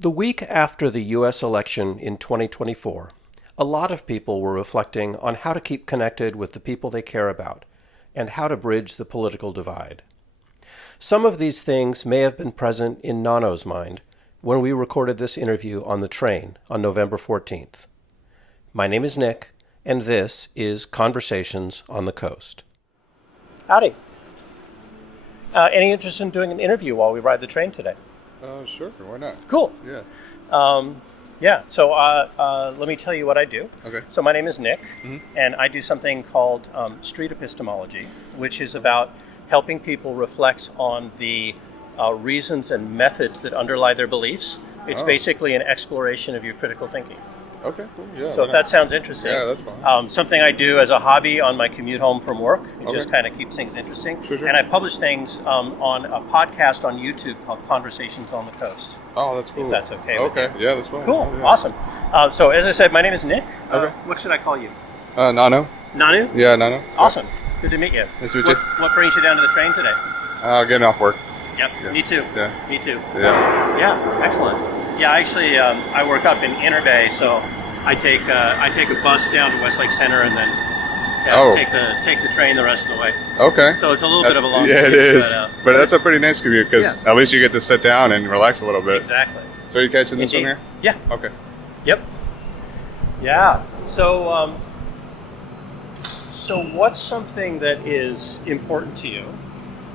The week after the U.S. election in 2024, a lot of people were reflecting on how to keep connected with the people they care about and how to bridge the political divide. Some of these things may have been present in Nonno's mind when we recorded this interview on the train on November 14th. My name is Nick, and this is Conversations on the Coast. Howdy. Any interest in doing an interview while we ride the train today? Sure, why not? Cool. Yeah. So let me tell you what I do. Okay. So my name is Nick, and I do something called street epistemology, which is about helping people reflect on the reasons and methods that underlie their beliefs. It's basically an exploration of your critical thinking. Okay, cool. Yeah. So if that sounds interesting, yeah, that's fine. Something I do as a hobby on my commute home from work. It Okay. just kind of keeps things interesting. Sure. And I publish things on a podcast on YouTube called Conversations on the Coast. Oh, that's cool. If that's okay with Okay, yeah, that's fine. Cool, Yeah. awesome. So as I said, my name is Nick. Okay. What should I call you? Nonno. Nanu? Yeah, Nonno. Awesome. Good to meet you. Nice to meet you. What brings you down to the train today? Getting off work. Yep, Yeah. me too. Yeah. Me too. Yeah. Yeah, excellent. Yeah, actually, I work up in Inner Bay, so I take a bus down to Westlake Center and then take the train the rest of the way. Okay. So it's a little bit of a long Yeah, commute, it is. but That's a pretty nice commute because at least you get to sit down and relax a little bit. Exactly. So are you catching this Indeed. one here? Yeah. Okay. Yep. Yeah. So what's something that is important to you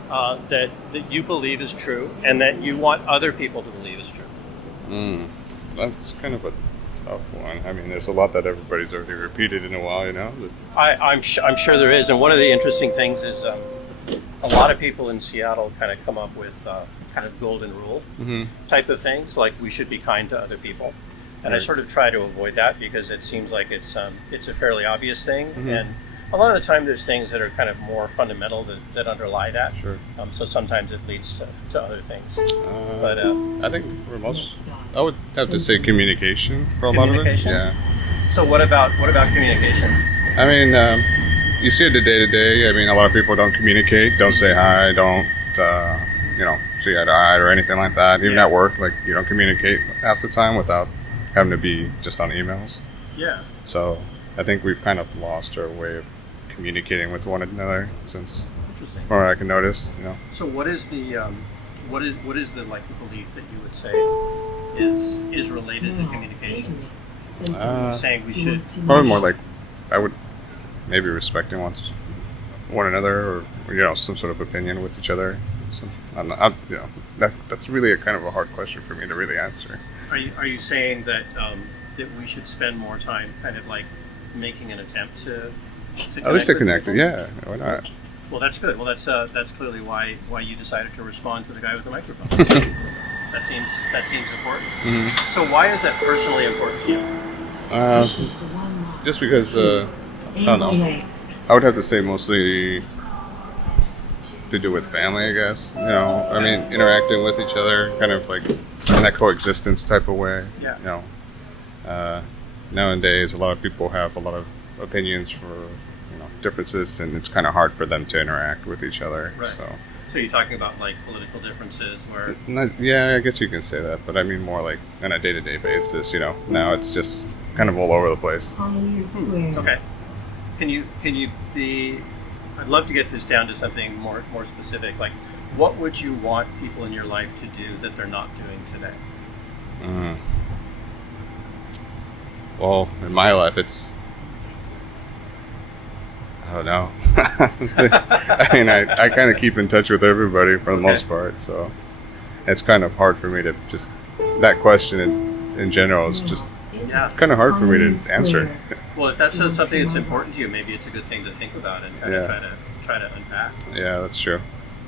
that you believe is true and that you want other people to believe is true? That's kind of a tough one. I mean, there's a lot that everybody's already repeated in a while, you know? I'm sure there is, and one of the interesting things is a lot of people in Seattle kind of come up with kind of golden rule type of things, like we should be kind to other people. And I sort of try to avoid that because it seems like it's a fairly obvious thing, and a lot of the time there's things that are kind of more fundamental that underlie that. Sure. So sometimes it leads to other things. I think for most, I would have to say communication for a lot of it. Communication? Yeah. So what about communication? I mean, you see it the day to day. I mean, a lot of people don't communicate, don't say hi, don't, see eye to eye or anything like that. Even at work, like you don't communicate half the time without having to be just on emails. Yeah. So I think we've kind of lost our way of communicating with one another since, Interesting. from what I can notice, you know. So what is the what is the belief that you would say is related to communication? Saying we should Probably more like I would maybe respecting one another, or some sort of opinion with each other. That's really a kind of a hard question for me to really answer. Are you saying that that we should spend more time kind of like making an attempt to At least to connect connect it, yeah. Why not? Well, that's good. Well, that's clearly why you decided to respond to the guy with the microphone. that seems important. So why is that personally important to you? Just because I don't know. I would have to say mostly to do with family, I guess. I mean, interacting with each other, kind of like in that coexistence type of way. Yeah. Nowadays, a lot of people have a lot of opinions for differences, and it's kind of hard for them to interact with each other. Right. So you're talking about like political differences where? Yeah, I guess you can say that, but I mean more like on a day-to-day basis. Now it's just kind of all over the place. Okay. Can you be? I'd love to get this down to something more specific. Like, what would you want people in your life to do that they're not doing today? Well, in my life, it's, I don't know. I mean, I kind of keep in touch with everybody for the most part, so it's kind of hard for me to just, that question in general is just kind of hard for me to answer. Well, if that's something that's important to you, maybe it's a good thing to think about and kind of try to unpack. Yeah, that's true.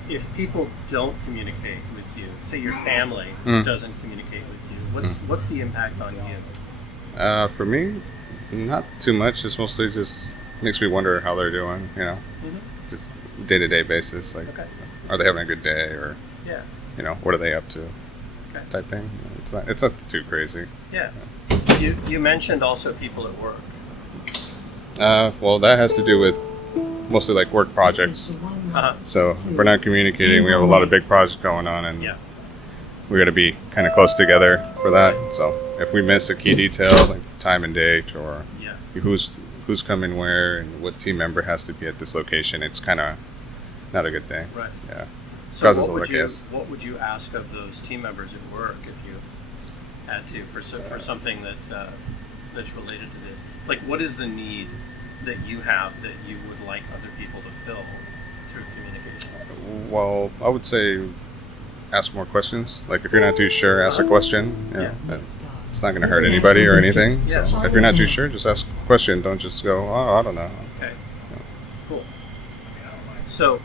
If people don't communicate with you, say your family doesn't communicate with you, what's the impact on you? For me, not too much. It's mostly just makes me wonder how they're doing, just day-to-day basis. Like, are they having a good day, or what are they up to, type thing. It's not too crazy. Yeah. You mentioned also people at work. Well, that has to do with mostly like work projects. So if we're not communicating, we have a lot of big projects going on, and we got to be kind of close together for that. So if we miss a key detail, like time and date, or who's coming where and what team member has to be at this location, it's kind of not a good thing. Right. Yeah. So what would you ask of those team members at work if you had to for something that's related to this? Like, what is the need that you have that you would like other people to fill through communication? Well, I would say ask more questions. Like, if you're not too sure, ask a question. It's not going to hurt anybody or anything. Yeah. So if you're not too sure, just ask a question. Don't just go, oh, I don't know. Okay. Cool. So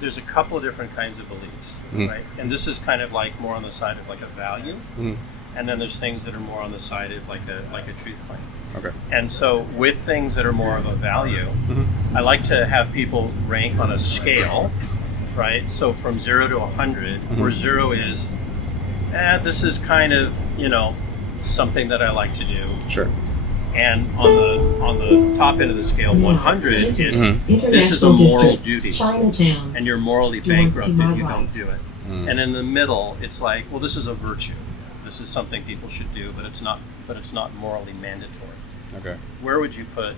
there's a couple of different kinds of beliefs, right? And this is kind of like more on the side of like a value, and then there's things that are more on the side of like a truth claim. Okay. And so with things that are more of a value, I like to have people rank on a scale, right? So from 0 to 100, where 0 is, this is kind of, something that I like to do. Sure. And on the top end of the scale, 100, it's this is a moral duty, and you're morally bankrupt if you don't do it. And in the middle, it's like, well, this is a virtue. This is something people should do, but it's not morally mandatory. Okay. Where would you put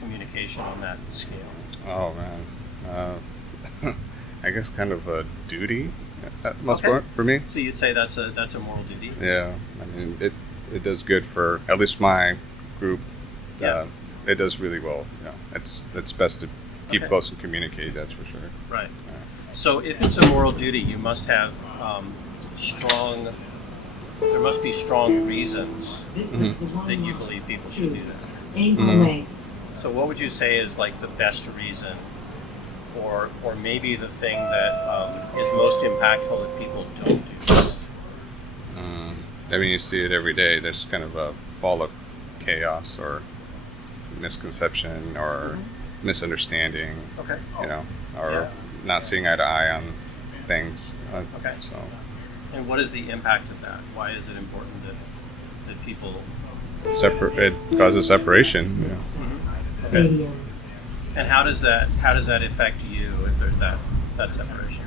communication on that scale? Oh man, I guess kind of a duty, most part for me. So you'd say that's a moral duty. Yeah, I mean it does good for at least my group. It does really well. It's best to keep close and communicate. That's for sure. Right. So if it's a moral duty, you must have there must be strong reasons that you believe people should do that. So what would you say is like the best reason, or maybe the thing that is most impactful if people don't do this? I mean, you see it every day. There's kind of a fall of chaos or misconception or misunderstanding. Okay. Or not seeing eye to eye on things. Okay. So. And what is the impact of that? Why is it important that people it causes separation? Okay. And how does that affect you if there's that separation?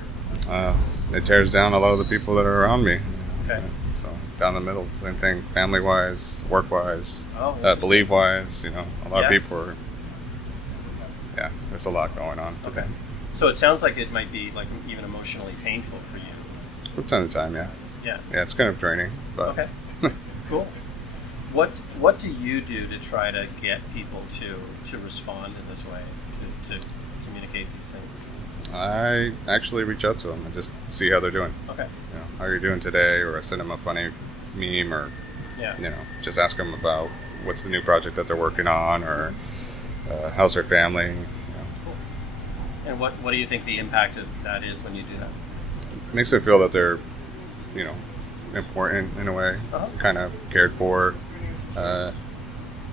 It tears down a lot of the people that are around me. Okay. So down the middle, same thing. Family wise, work wise, belief wise. A lot of people are. Yeah, there's a lot going on. Okay. So it sounds like it might be like even emotionally painful for you. From time to time, yeah. Yeah. Yeah, it's kind of draining, but. Okay. Cool. What do you do to try to get people to respond in this way, to communicate these things? I actually reach out to them and just see how they're doing. Okay. How are you doing today? Or I send them a funny meme, or just ask them about what's the new project that they're working on, or how's their family. Cool. And what do you think the impact of that is when you do that? It makes them feel that they're, important in a way, kind of cared for.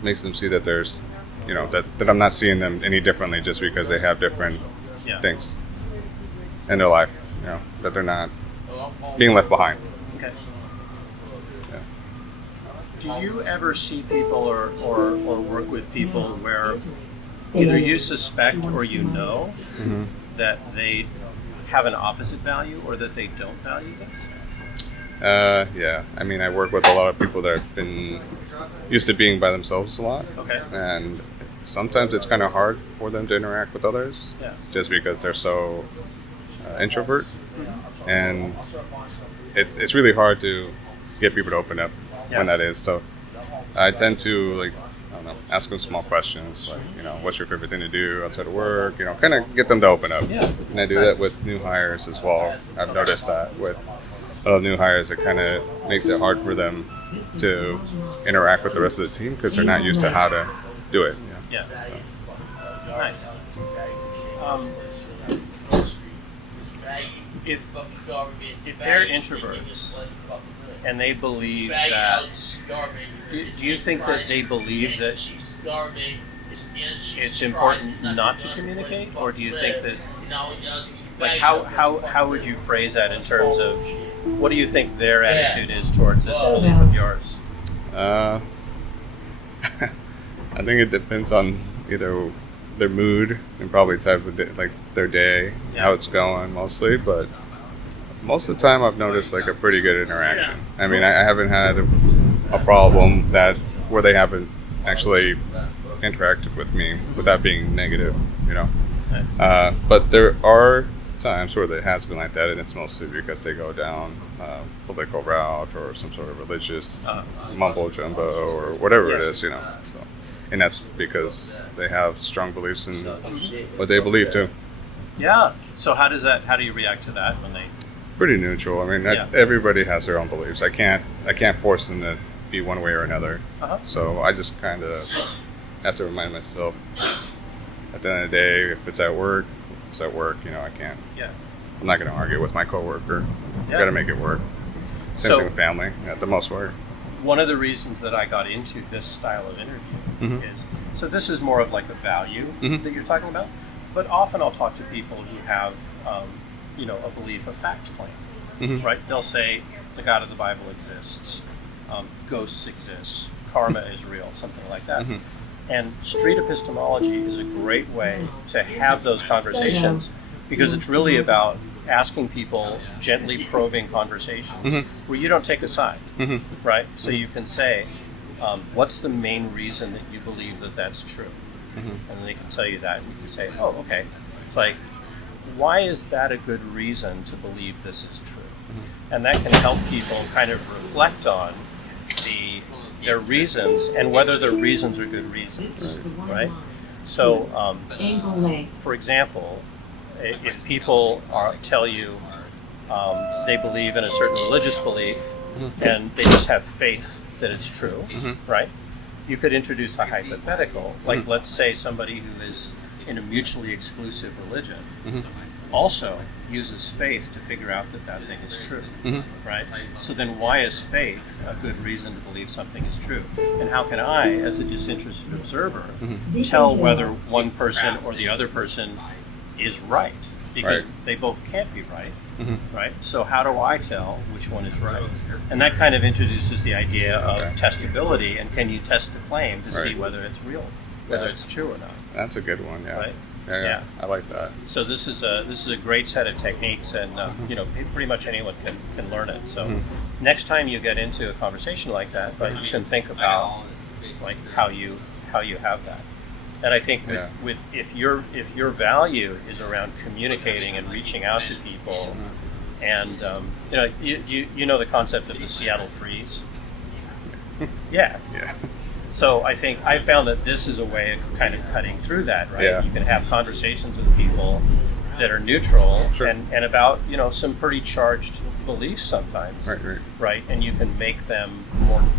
Makes them see that there's, that I'm not seeing them any differently just because they have different things in their life, that they're not being left behind. Okay. Yeah. Do you ever see people or work with people where either you suspect or that they have an opposite value or that they don't value this? Yeah. I mean, I work with a lot of people that have been used to being by themselves a lot. Okay. And sometimes it's kind of hard for them to interact with others just because they're so introvert. And it's really hard to get people to open up when that is. So I tend to, ask them small questions like, what's your favorite thing to do outside of work? Kind of get them to open up. Yeah. And I do that with new hires as well. I've noticed that with a lot of new hires, it kind of makes it hard for them to interact with the rest of the team because they're not used to how to do it. Yeah. Nice. If they're introverts and they believe that, do you think that they believe that it's important not to communicate, or do you think that, how would you phrase that in terms of what do you think their attitude is towards this belief of yours? I think it depends on either their mood and probably type of day, their day, how it's going mostly. But Most of the time, I've noticed like a pretty good interaction. I mean, I haven't had a problem where they haven't actually interacted with me without being negative, you know. Nice. But there are times where it has been like that, and it's mostly because they go down political route or some sort of religious mumbo jumbo or whatever it is, you know. So, and that's because they have strong beliefs in what they believe too. Yeah. So how do you react to that when they? Pretty neutral. I mean, everybody has their own beliefs. I can't force them to be one way or another. So I just kind of have to remind myself, at the end of the day, if it's at work, it's at work. You know, I can't. Yeah. I'm not going to argue with my coworker. Yeah. Got to make it work. Same thing with family, at the most part. One of the reasons that I got into this style of interview is, so this is more of like a value that you're talking about, but often I'll talk to people who have, a belief, a fact claim, right? They'll say the God of the Bible exists, ghosts exist, karma is real, something like that. And street epistemology is a great way to have those conversations, because it's really about asking people gently probing conversations where you don't take a side, right? So you can say, what's the main reason that you believe that that's true? And then they can tell you that, and you can say, oh, okay. It's like, why is that a good reason to believe this is true? And that can help people kind of reflect on their reasons and whether their reasons are good reasons, right? So, for example, if people tell you they believe in a certain religious belief and they just have faith that it's true, right? You could introduce a hypothetical, like let's say somebody who is in a mutually exclusive religion also uses faith to figure out that thing is true, right? So then why is faith a good reason to believe something is true? And how can I, as a disinterested observer, tell whether one person or the other person is right? Because they both can't be right, right? So how do I tell which one is right? And that kind of introduces the idea of testability, and can you test the claim to see whether it's real, whether it's true or not? That's a good one, yeah. Right? Yeah, I like that. So this is a great set of techniques, and pretty much anyone can learn it. So next time you get into a conversation like that, you can think about like how you have that. And I think if your value is around communicating and reaching out to people, and you know the concept of the Seattle freeze. Yeah. So I think I found that this is a way of kind of cutting through that, right? Yeah. You can have conversations with people that are neutral and about some pretty charged beliefs sometimes, right? And you can make them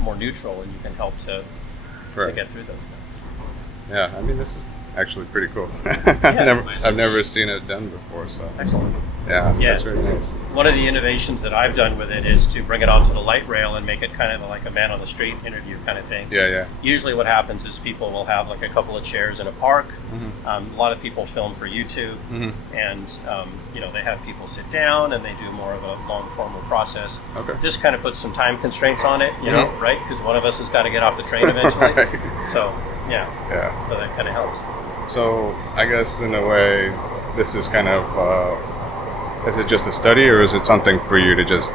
more neutral, and you can help to get through those things. Yeah, I mean, this is actually pretty cool. I've never seen it done before, so excellent. Yeah, that's really nice. One of the innovations that I've done with it is to bring it onto the light rail and make it kind of like a man on the street interview kind of thing. Yeah. Usually what happens is people will have like a couple of chairs in a park. A lot of people film for YouTube, and they have people sit down and they do more of a long formal process. Okay. This kind of puts some time constraints on it, right? Because one of us has got to get off the train eventually. So, yeah. So that kind of helps. So I guess in a way, this is kind of, is it just a study, or is it something for you to just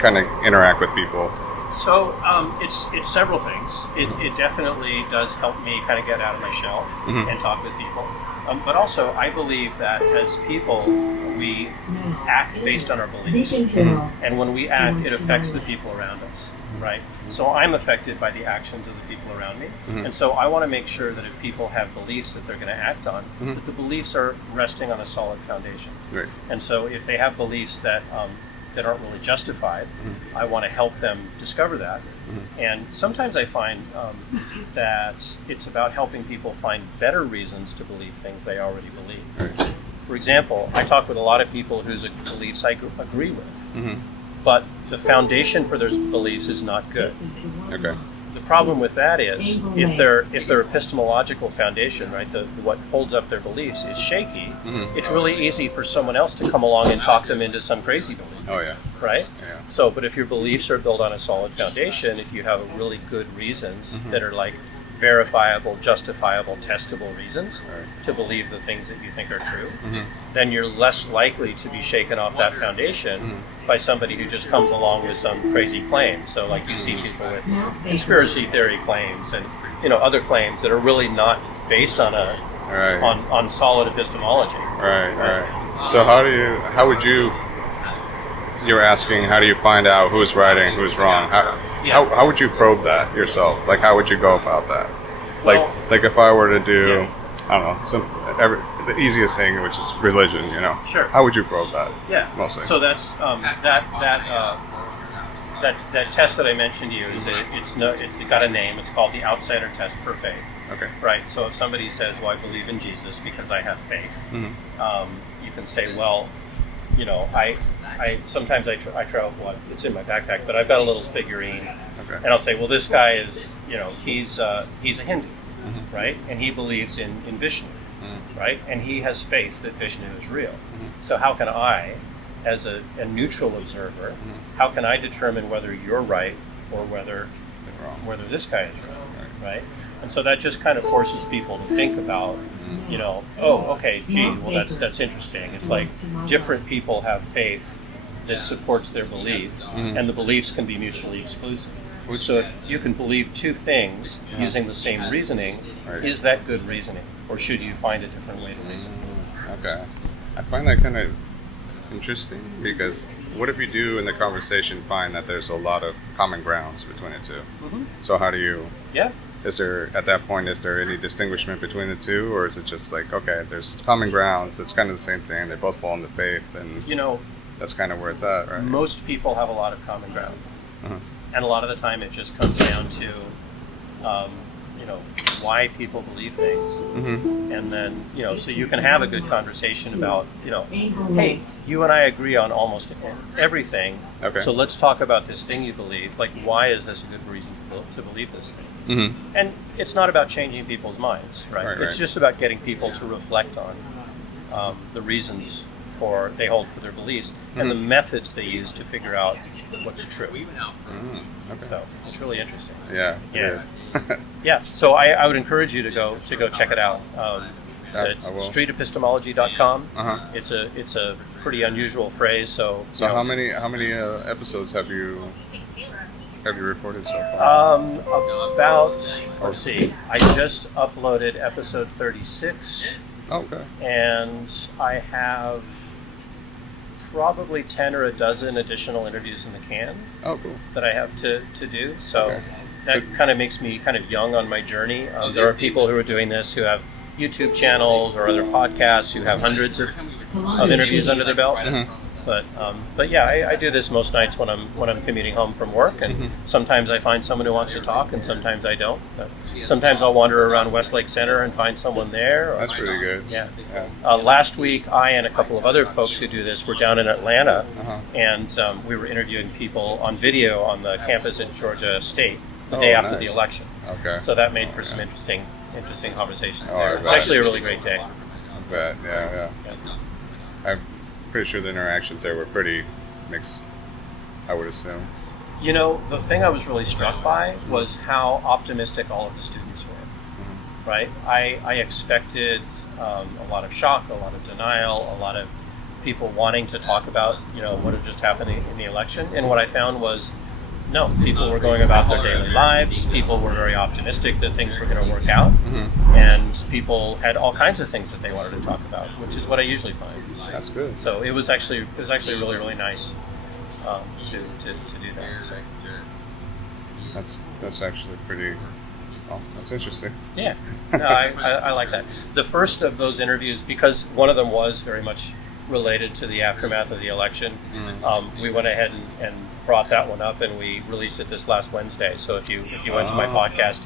kind of interact with people? So it's several things. It definitely does help me kind of get out of my shell and talk with people. But also, I believe that as people, we act based on our beliefs. And when we act, it affects the people around us, right? So I'm affected by the actions of the people around me. And so I want to make sure that if people have beliefs that they're going to act on, that the beliefs are resting on a solid foundation. Right. And so if they have beliefs that aren't really justified, I want to help them discover that. And sometimes I find that it's about helping people find better reasons to believe things they already believe. Right. For example, I talk with a lot of people whose beliefs I agree with, but the foundation for their beliefs is not good. Okay. The problem with that is if their epistemological foundation, right, what holds up their beliefs is shaky, it's really easy for someone else to come along and talk them into some crazy belief. Oh yeah. Right? Yeah. So, but if your beliefs are built on a solid foundation, if you have really good reasons that are like verifiable, justifiable, testable reasons to believe the things that you think are true, then you're less likely to be shaken off that foundation by somebody who just comes along with some crazy claim. So like you see people with conspiracy theory claims and other claims that are really not based on on solid epistemology. Right. So how would you you're asking, how do you find out who's right and who's wrong? How would you probe that yourself? Like, how would you go about that? Like if I were to do, I don't know, the easiest thing, which is religion, Sure. How would you probe that? Yeah. Mostly. So that's that test that I mentioned to you is it's got a name. It's called the outsider test for faith. Okay. Right. So if somebody says, "Well, I believe in Jesus because I have faith," you can say, "Well, I sometimes I travel. Well, it's in my backpack, but I've got a little figurine, and I'll say, well, this guy is, he's a Hindu, right, and he believes in Vishnu, right, and he has faith that Vishnu is real. So how can I, as a neutral observer, how can I determine whether you're right or whether this guy is wrong, right? And so that just kind of forces people to think about, that's interesting. It's like different people have faith that supports their belief, and the beliefs can be mutually exclusive. So if you can believe two things using the same reasoning, is that good reasoning, or should you find a different way to reason? Okay. I find that kind of interesting, because what if you do in the conversation find that there's a lot of common grounds between the two? So how do you... Yeah. Is there any distinguishment between the two, or is it just like, okay, there's common grounds, it's kind of the same thing, they both fall into faith, and that's kind of where it's at, right? Most people have a lot of common ground, and a lot of the time it just comes down to, why people believe things, and then, so you can have a good conversation about, hey, you and I agree on almost everything, so let's talk about this thing you believe, like, why is this a good reason to believe this thing? And it's not about changing people's minds, right? It's just about getting people to reflect on the reasons they hold for their beliefs and the methods they use to figure out what's true. So it's really interesting. Yeah. It is. Yeah. So I would encourage you to go check it out. It's streetepistemology.com. It's a pretty unusual phrase. So how many episodes have you recorded so far? Let's see. I just uploaded episode 36. Okay. And I have probably 10 or a dozen additional interviews in the can. Oh, cool. That I have to do. So that kind of makes me kind of young on my journey. There are people who are doing this who have YouTube channels or other podcasts who have hundreds of interviews under their belt. But yeah, I do this most nights when I'm commuting home from work, and sometimes I find someone who wants to talk, and sometimes I don't. But sometimes I'll wander around Westlake Center and find someone there. That's pretty good. Yeah. Last week, I and a couple of other folks who do this were down in Atlanta, and we were interviewing people on video on the campus at Georgia State the day after the election. Okay. So that made for some interesting conversations there. It's actually a really great day. I bet. Yeah. I'm pretty sure the interactions there were pretty mixed, I would assume. The thing I was really struck by was how optimistic all of the students were, right? I expected a lot of shock, a lot of denial, a lot of people wanting to talk about, what had just happened in the election. And what I found was, no, people were going about their daily lives. People were very optimistic that things were going to work out. And people had all kinds of things that they wanted to talk about, which is what I usually find. That's good. So it was actually really, really nice to do that. So. That's actually pretty. Oh, that's interesting. Yeah, no, I like that. The first of those interviews, because one of them was very much related to the aftermath of the election, we went ahead and brought that one up, and we released it this last Wednesday. So if you went to my podcast,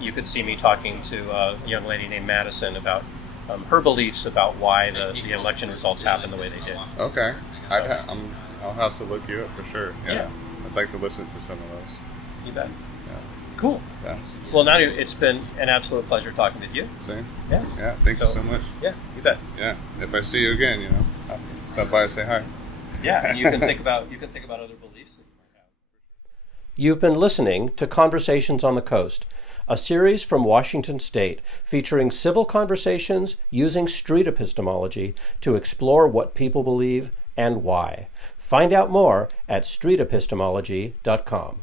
you could see me talking to a young lady named Madison about her beliefs about why the election results happened the way they did. Okay. So, I'll have to look you up for sure. Yeah. I'd like to listen to some of those. You bet. Yeah. Cool. Yeah. Well, Nonno, it's been an absolute pleasure talking with you. Same. Yeah. Yeah. Thank you so much. Yeah, you bet. Yeah. If I see you again, I'll stop by and say hi. Yeah. You can think about other beliefs that you might have. You've been listening to Conversations on the Coast, a series from Washington State featuring civil conversations using street epistemology to explore what people believe and why. Find out more at streetepistemology.com.